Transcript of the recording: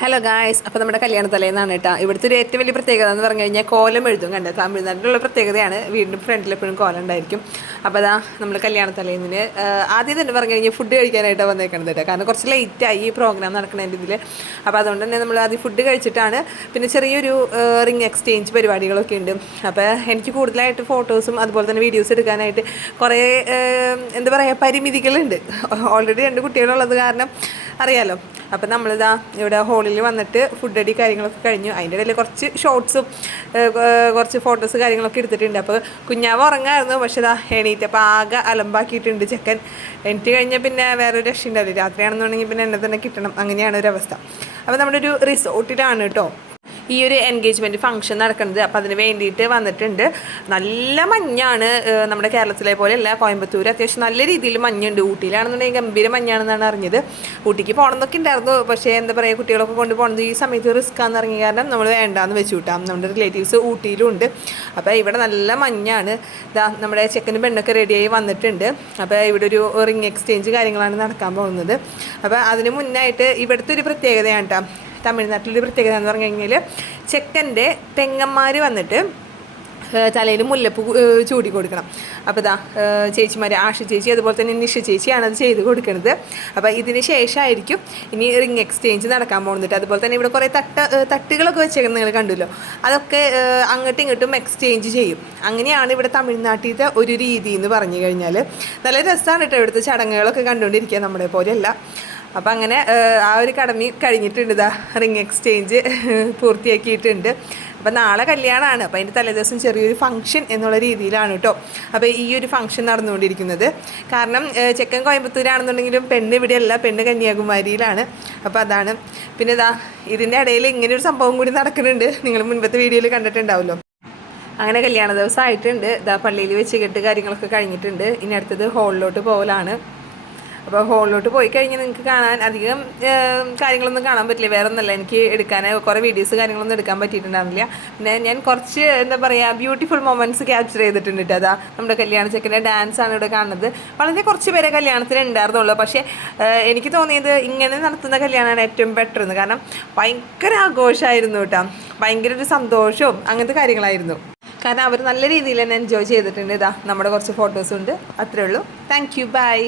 Hello guys, അപ്പോൾ നമ്മുടെ കല്യാണ തലേന്നാണ് കേട്ടോ. ഇവിടുത്തെ ഒരു ഏറ്റവും വലിയ പ്രത്യേകത എന്ന് പറഞ്ഞു കഴിഞ്ഞാൽ കോലം എഴുതും. കണ്ടത് തമിഴ്നാട്ടിലുള്ള പ്രത്യേകതയാണ്. വീടിൻ്റെ ഫ്രണ്ടിൽ എപ്പോഴും കോലം ഉണ്ടായിരിക്കും. അപ്പോൾ അതാ നമ്മൾ കല്യാണ തലേന്നിന് ആദ്യം തന്നെ പറഞ്ഞു കഴിഞ്ഞാൽ ഫുഡ് കഴിക്കാനായിട്ടാണ് വന്നേക്കണത് കേട്ടോ. കാരണം കുറച്ച് ലേറ്റായി ഈ പ്രോഗ്രാം നടക്കുന്നതിൻ്റെ ഇതിൽ. അപ്പോൾ അതുകൊണ്ട് തന്നെ നമ്മൾ ആദ്യം ഫുഡ് കഴിച്ചിട്ടാണ്. പിന്നെ ചെറിയൊരു റിംഗ് എക്സ്ചേഞ്ച് പരിപാടികളൊക്കെ ഉണ്ട്. അപ്പോൾ എനിക്ക് കൂടുതലായിട്ട് ഫോട്ടോസും അതുപോലെ തന്നെ വീഡിയോസ് എടുക്കാനായിട്ട് കുറേ എന്താ പറയുക പരിമിതികളുണ്ട്. ഓൾറെഡി 2 കുട്ടികളുള്ളത് കാരണം അറിയാലോ. അപ്പം നമ്മളിതാ ഇവിടെ ഹോളിൽ വന്നിട്ട് ഫുഡ് അടി കാര്യങ്ങളൊക്കെ കഴിഞ്ഞു. അതിൻ്റെ ഇടയിൽ കുറച്ച് ഷോർട്സും കുറച്ച് ഫോട്ടോസ് കാര്യങ്ങളൊക്കെ എടുത്തിട്ടുണ്ട്. അപ്പോൾ കുഞ്ഞാവ് ഉറങ്ങായിരുന്നു, പക്ഷേ ഇതാ എണീറ്റപ്പോൾ ആകെ അലമ്പാക്കിയിട്ടുണ്ട് ചെക്കൻ. എണീറ്റ് കഴിഞ്ഞാൽ പിന്നെ വേറൊരു രക്ഷയുണ്ടാവില്ല. രാത്രിയാണെന്നുണ്ടെങ്കിൽ പിന്നെ എന്നെ തന്നെ കിട്ടണം, അങ്ങനെയാണ് ഒരു അവസ്ഥ. അപ്പോൾ നമ്മുടെ ഒരു റിസോർട്ടിലാണ് കേട്ടോ ഈ ഒരു എൻഗേജ്മെൻറ്റ് ഫംഗ്ഷൻ നടക്കുന്നത്. അപ്പോൾ അതിന് വേണ്ടിയിട്ട് വന്നിട്ടുണ്ട്. നല്ല മഞ്ഞാണ്. നമ്മുടെ കേരളത്തിലെ പോലെയല്ല, കോയമ്പത്തൂർ അത്യാവശ്യം നല്ല രീതിയിൽ മഞ്ഞുണ്ട്. ഊട്ടിയിലാണെന്നുണ്ടെങ്കിൽ ഗംഭീര മഞ്ഞാണെന്നാണ് അറിഞ്ഞത്. ഊട്ടിക്ക് പോകണമെന്നൊക്കെ ഉണ്ടായിരുന്നു, പക്ഷേ എന്താ പറയുക, കുട്ടികളൊക്കെ കൊണ്ട് പോകുന്നത് ഈ സമയത്ത് റിസ്ക്കാന്ന് ഇറങ്ങിയ കാരണം നമ്മൾ വേണ്ടാന്ന് വെച്ചു കൂട്ടാം. നമ്മുടെ റിലേറ്റീവ്സ് ഊട്ടിയിലും ഉണ്ട്. അപ്പോൾ ഇവിടെ നല്ല മഞ്ഞാണ്. ഇതാ നമ്മുടെ ചെക്കനും പെണ്ണൊക്കെ റെഡിയായി വന്നിട്ടുണ്ട്. അപ്പോൾ ഇവിടെ ഒരു റിംഗ് എക്സ്ചേഞ്ച് കാര്യങ്ങളാണ് നടക്കാൻ പോകുന്നത്. അപ്പോൾ അതിന് മുന്നായിട്ട് ഇവിടുത്തെ ഒരു പ്രത്യേകതയാണ് കേട്ടോ. തമിഴ്നാട്ടിലൊരു പ്രത്യേകത എന്ന് പറഞ്ഞു കഴിഞ്ഞാൽ ചെക്കൻ്റെ പെങ്ങന്മാർ വന്നിട്ട് തലയിൽ മുല്ലപ്പൂ ചൂടി കൊടുക്കണം. അപ്പോൾ ഇതാ ചേച്ചിമാർ ആഷ ചേച്ചി അതുപോലെ തന്നെ നിഷ ചേച്ചിയാണ് അത് ചെയ്ത് കൊടുക്കുന്നത്. അപ്പോൾ ഇതിന് ശേഷമായിരിക്കും ഇനി റിംഗ് എക്സ്ചേഞ്ച് നടക്കാൻ പോകുന്നത്. അതുപോലെ തന്നെ ഇവിടെ കുറേ തട്ടുകളൊക്കെ വെച്ചേക്കുന്നത് നിങ്ങൾ കണ്ടല്ലോ. അതൊക്കെ അങ്ങോട്ടും ഇങ്ങോട്ടും എക്സ്ചേഞ്ച് ചെയ്യും. അങ്ങനെയാണ് ഇവിടെ തമിഴ്നാട്ടിലത്തെ ഒരു രീതി എന്ന് പറഞ്ഞു കഴിഞ്ഞാൽ. നല്ല രസമാണ് കേട്ടോ ഇവിടുത്തെ ചടങ്ങുകളൊക്കെ കണ്ടുകൊണ്ടിരിക്കുക, നമ്മുടെ പോലെയല്ല. അപ്പോൾ അങ്ങനെ ആ ഒരു കടമ കഴിഞ്ഞിട്ടുണ്ട്. ഇതാ റിംഗ് എക്സ്ചേഞ്ച് പൂർത്തിയാക്കിയിട്ടുണ്ട്. അപ്പോൾ നാളെ കല്യാണമാണ്. അപ്പോൾ അതിൻ്റെ തലേദിവസം ചെറിയൊരു ഫംഗ്ഷൻ എന്നുള്ള രീതിയിലാണ് കേട്ടോ അപ്പോൾ ഈ ഒരു ഫംഗ്ഷൻ നടന്നുകൊണ്ടിരിക്കുന്നത്. കാരണം ചെക്കൻ കോയമ്പത്തൂരാണെന്നുണ്ടെങ്കിലും പെണ്ണ് ഇവിടെയല്ല, പെണ്ണ് കന്യാകുമാരിയിലാണ്. അപ്പോൾ അതാണ്. പിന്നെ ഇതാ ഇതിൻ്റെ ഇടയിൽ ഇങ്ങനെയൊരു സംഭവം കൂടി നടക്കുന്നുണ്ട്. നിങ്ങൾ മുൻപത്തെ വീഡിയോയിൽ കണ്ടിട്ടുണ്ടാവുമല്ലോ. അങ്ങനെ കല്യാണ ദിവസം ആയിട്ടുണ്ട്. ഇതാ പള്ളിയിൽ വെച്ച് കെട്ട് കാര്യങ്ങളൊക്കെ കഴിഞ്ഞിട്ടുണ്ട്. ഇനി അടുത്തത് ഹോളിലോട്ട് പോകലാണ്. അപ്പോൾ ഹോളിലോട്ട് പോയി കഴിഞ്ഞാൽ നിങ്ങൾക്ക് കാണാൻ അധികം കാര്യങ്ങളൊന്നും കാണാൻ പറ്റില്ല. വേറെ ഒന്നല്ല, എനിക്ക് എടുക്കാൻ കുറേ വീഡിയോസ് കാര്യങ്ങളൊന്നും എടുക്കാൻ പറ്റിയിട്ടുണ്ടാവില്ല. പിന്നെ ഞാൻ കുറച്ച് എന്താ പറയുക ബ്യൂട്ടിഫുൾ മൊമെൻറ്റ്സ് ക്യാപ്ചർ ചെയ്തിട്ടുണ്ട് കേട്ടോ. അതാ നമ്മുടെ കല്യാണ ചെക്കൻ്റെ ഡാൻസാണ് ഇവിടെ കാണുന്നത്. വളരെ കുറച്ച് പേരെ കല്യാണത്തിന് ഉണ്ടായിരുന്നുള്ളൂ. പക്ഷേ എനിക്ക് തോന്നിയത് ഇങ്ങനെ നടത്തുന്ന കല്യാണമാണ് ഏറ്റവും ബെറ്റർ എന്ന്. കാരണം ഭയങ്കര ആഘോഷമായിരുന്നു കേട്ടോ. ഭയങ്കര ഒരു സന്തോഷവും അങ്ങനത്തെ കാര്യങ്ങളായിരുന്നു. കാരണം അവർ നല്ല രീതിയിൽ തന്നെ എൻജോയ് ചെയ്തിട്ടുണ്ട്. ഇതാ നമ്മുടെ കുറച്ച് ഫോട്ടോസുണ്ട്. അത്രേ ഉള്ളൂ. Thank you, by.